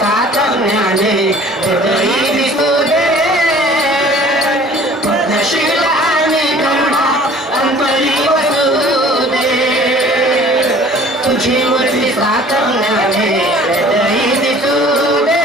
साधण्याने हृदयी दिसू दे पद्मशील आणि करुणा अंतरी वसू दे तुझी मूर्ती साधण्याने हृदयी दिसू दे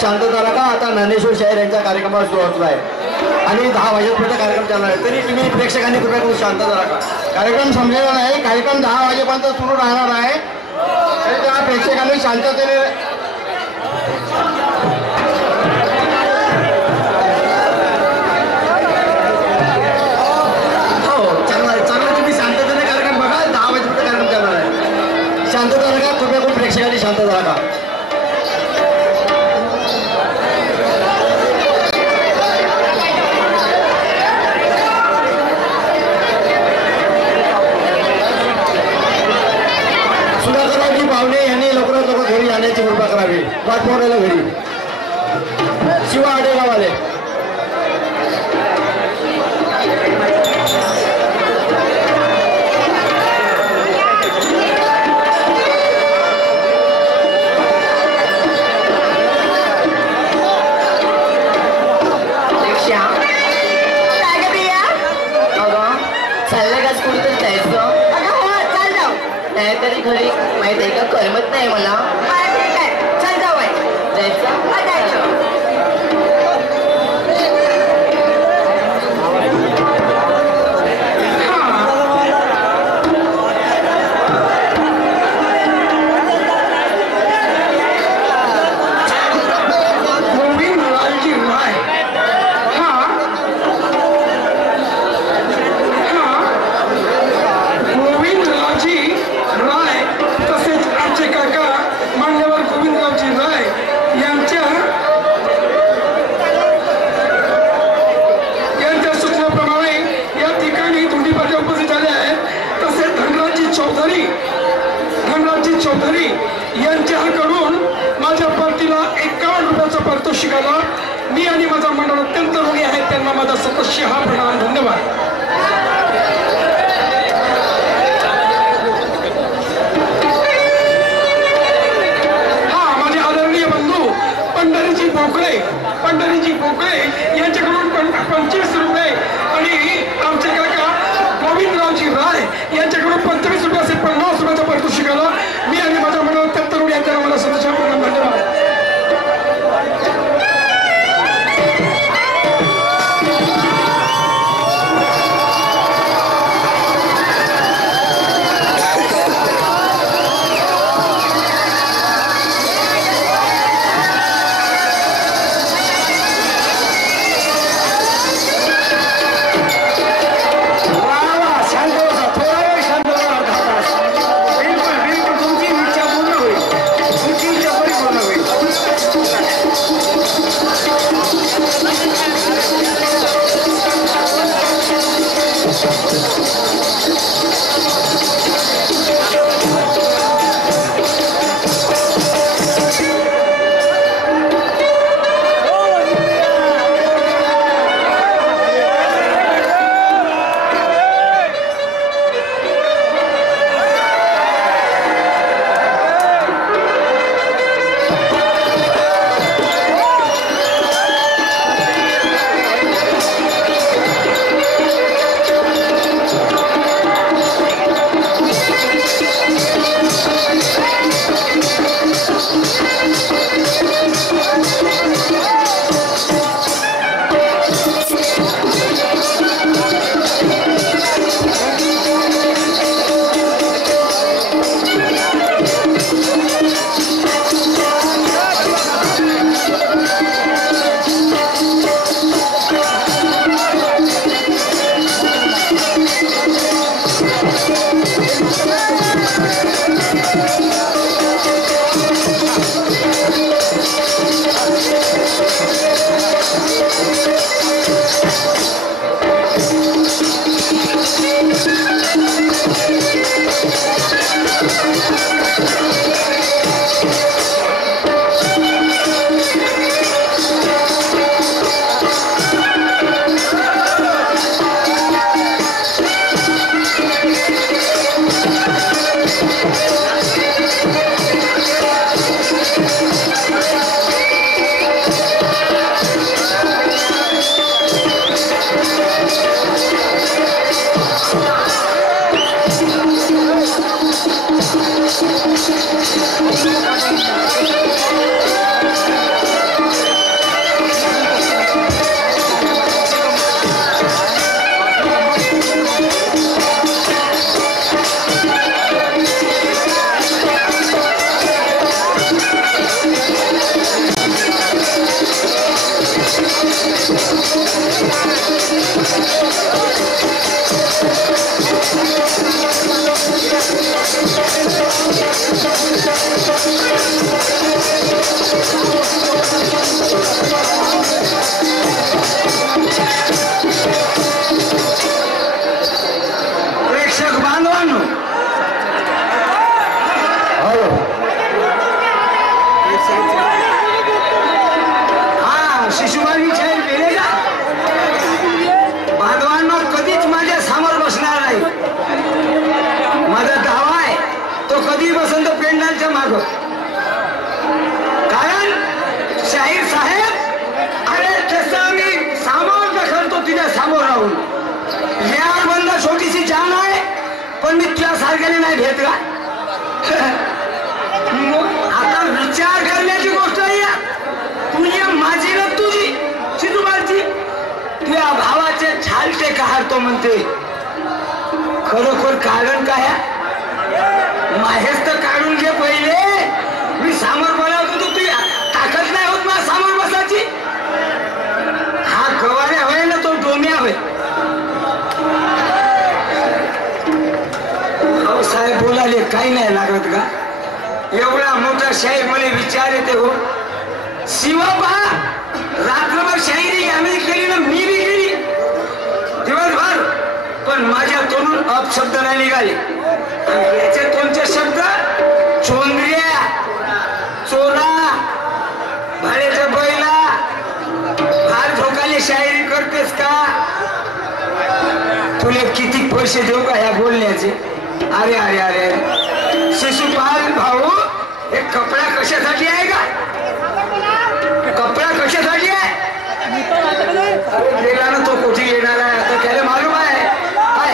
शांतता राखा. आता ज्ञानेश्वर शाहीर यांच्या कार्यक्रमाला सुरुवात आहे आणि 10 वाजेपर्यंत कार्यक्रम चालणार आहे. तरी तुम्ही प्रेक्षकांनी कृपया करून शांतता राखा. कार्यक्रम संपलेला नाही. कार्यक्रम 10 वाजेपर्यंत सुरू राहणार आहे. तरी त्या प्रेक्षकांनी शांततेने चांगला तुम्ही शांततेने कार्यक्रम बघा. 10 वाजेपर्यंत कार्यक्रम चालणार आहे. शांतता राखा. कृपया करून प्रेक्षकांनी शांतता राखा. घरी जाण्याची कृपा करावी. वाट पाहण्याला घरी शिवा आडेगावाले तरी घरी माहित आहे का करमत नाही मला. चल जाऊ जायचं. चहा प्रणाम धन्यवाद. हा माझे आदरणीय बंधू पंढरीजी पोकळे यांच्याकडून 25 रुपये आणि आमचे काका गोविंदरावजी राय यांच्याकडून 25 रुपये असे 50 रुपयाचं पारितोषिक आलं. मी आणि माझ्या मनोहर तरुण यांच्या मला सदस्य धन्यवाद. आता विचार करण्याची गोष्ट आहे. तुझी माझी ना तुझी सिद्धूबाईची तुझ्या भावाचे छालटे काढतो म्हणते. खरोखर कारण काय माहेर तर काढून घे पहिले. मी सामोर बोलावतो तू तुझी ताकद नाही होत मला सामोर बसायची. हा गवाऱ्या होय ना तो डोम्या होय. साहेब बोलाले काही नाही लागत का. एवढा मोठा शाहीर मला विचार येते हो. शिवबा रात्रभर शाहिरी आम्ही केली ना मी बी केली दिवसभर. पण माझ्या तोंडून अपशब्द नाही निघाले. याचे कोणते शब्द चोंदऱ्या चोरा भाड्याच्या बैला फार झोकाली शायरी करते. करतेस का? तुला किती पैसे देऊ का या बोलण्याचे? अरे अरे अरे शिशुपाल भाऊ, हे कपडा कशासाठी आहे का? कपडा कशासाठी आहे? गेला ना तो कोठी येणार आहे आता, त्याला मालूम आहे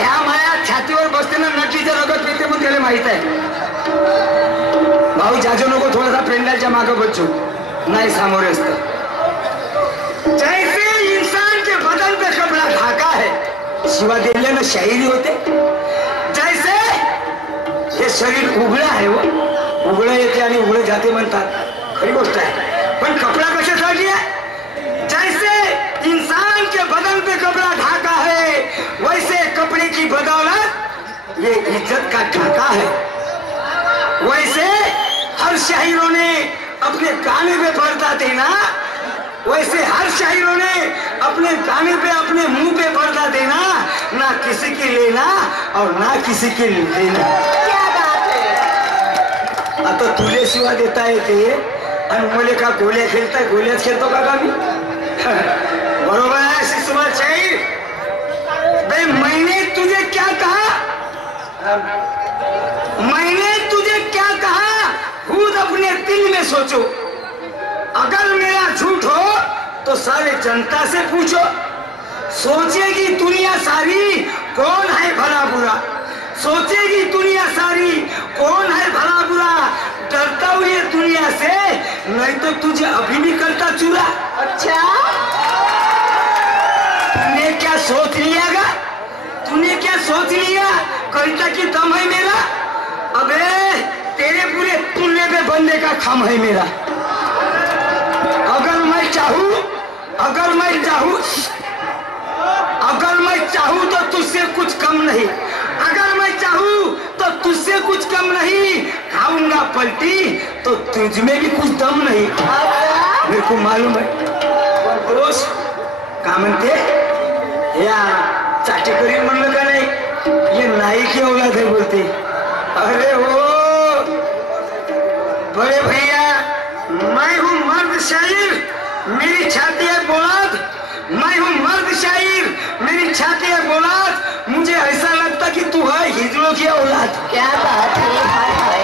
ह्या माया छातीवर बसते ना नटीचं रगत पिते म्हणून त्याला माहित आहे. भाऊ जाजो नको, थोडासा पेंडलच्या मागे बच्चू नाही सामोरे असत. जैसे इंसान के बदन पे कपड़ा ढाका है, शिवा दिले ना शायरी होते. जैसे हे शरीर उघडं आहे, वो उघडं येते आणि उघडं जाते म्हणतात, खरी गोष्ट आहे. पण कपडा कशासाठी आहे? जैसे इंसान के बदन पे कपड़ा ढाका है, वैसे कपड़े की बदौलत ये इज्जत का ढाका है. वैसे हर शायरों ने अपने गाने पे पर्दा देना, वैसे हर शायरों ने अपने गाने पे अपने मुंह पे पर्दा देना, ना किसी की लेना और ना किसी की लेना. क्या बात है? आता तुले शिवा देता येते आणि मुले का गोल्या खेळताय? गोल्याच खेळतो का मी? बरोबर है शिशुपाल शाहीर. भाई मैंने तुझे क्या कहा? मैंने तुझे क्या कहा? खुद अपने दिल में सोचो. अगर मेरा झूठ हो तो सारे जनता से पूछो. सोचेगी दुनिया सारी कौन है भला बुरा, सोचेगी दुनिया सारी कौन है भला बुरा. डरता हूँ ये दुनिया से, नहीं तो तुझे अभी भी करता चूरा. अच्छा, तूने क्या सोच लिया गा? तूने क्या सोच लिया? कविता की दम है मेरा. अबे तेरे पूरे तुलने पे बनने का खम है मेरा. अगर मैं चाहूं, अगर मैं चाहूं, अगर मैं चाहूं तो तुझसे कुछ कम नहीं. अगर मैं चाहूं तो तुझसे कुछ कम नहीं. खाऊंगा पलटी तो तुझ में भी कुछ दम नहीं. मेरे को मालूम है. दोस्त का म्हणते या चाटेकरी म्हणलं का नाही, ये नाही की औलाद है बोलते. अरे हो बड़े भैया, मैं हूँ मर्द शायर, मेरी छाती है बोलाद. मैं हूँ मर्द शायर, मेरी छाती है बोलाद. मुझे ऐसा लगता कि तू है हिजड़ों की औलाद. क्या बात है? हाय हाय,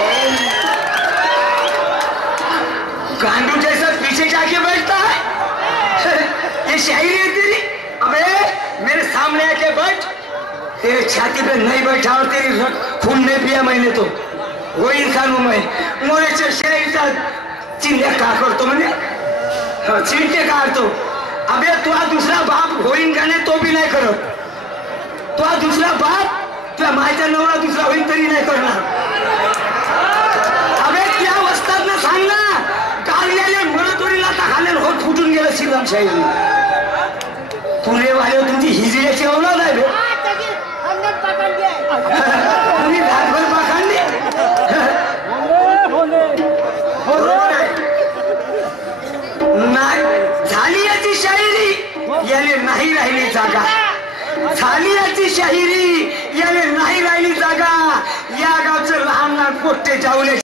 गांडू जैसा पीछे जाके बैठता है. ये शायरी है तेरी? अबे मेरे सामने आके बैठ. तेरे छाती पे नहीं बैठा और तेरी खून नहीं पिया मैंने तो वो इंसान हूं मैं. मोरेच्या शायरीचा चिंध्या का करतो म्हणजे चिंटे काढतो. अबे तुझा दुसरा बाप होईन का नाही तो बी नाही करत. तुझा दुसरा बाप तुझ्या माझ्या नवरा दुसरा होईन तरी नाही करणार. अबे त्या अवस्थात ना सांग ना, काढलेले मरतोरीला टाकाले होत फुटून गेलं श्रीराम शाहीर. तुले वाले तुमची हिजड्याची औलाद आहे. तुम्ही रातभर पाखांडी नाही झाली याची शाहिरी, याने नाही राहिली जागा. झाली याची शाहिरी, याने नाही राहिली जागा. या गावचं लहान लहान पोट्टे जाऊन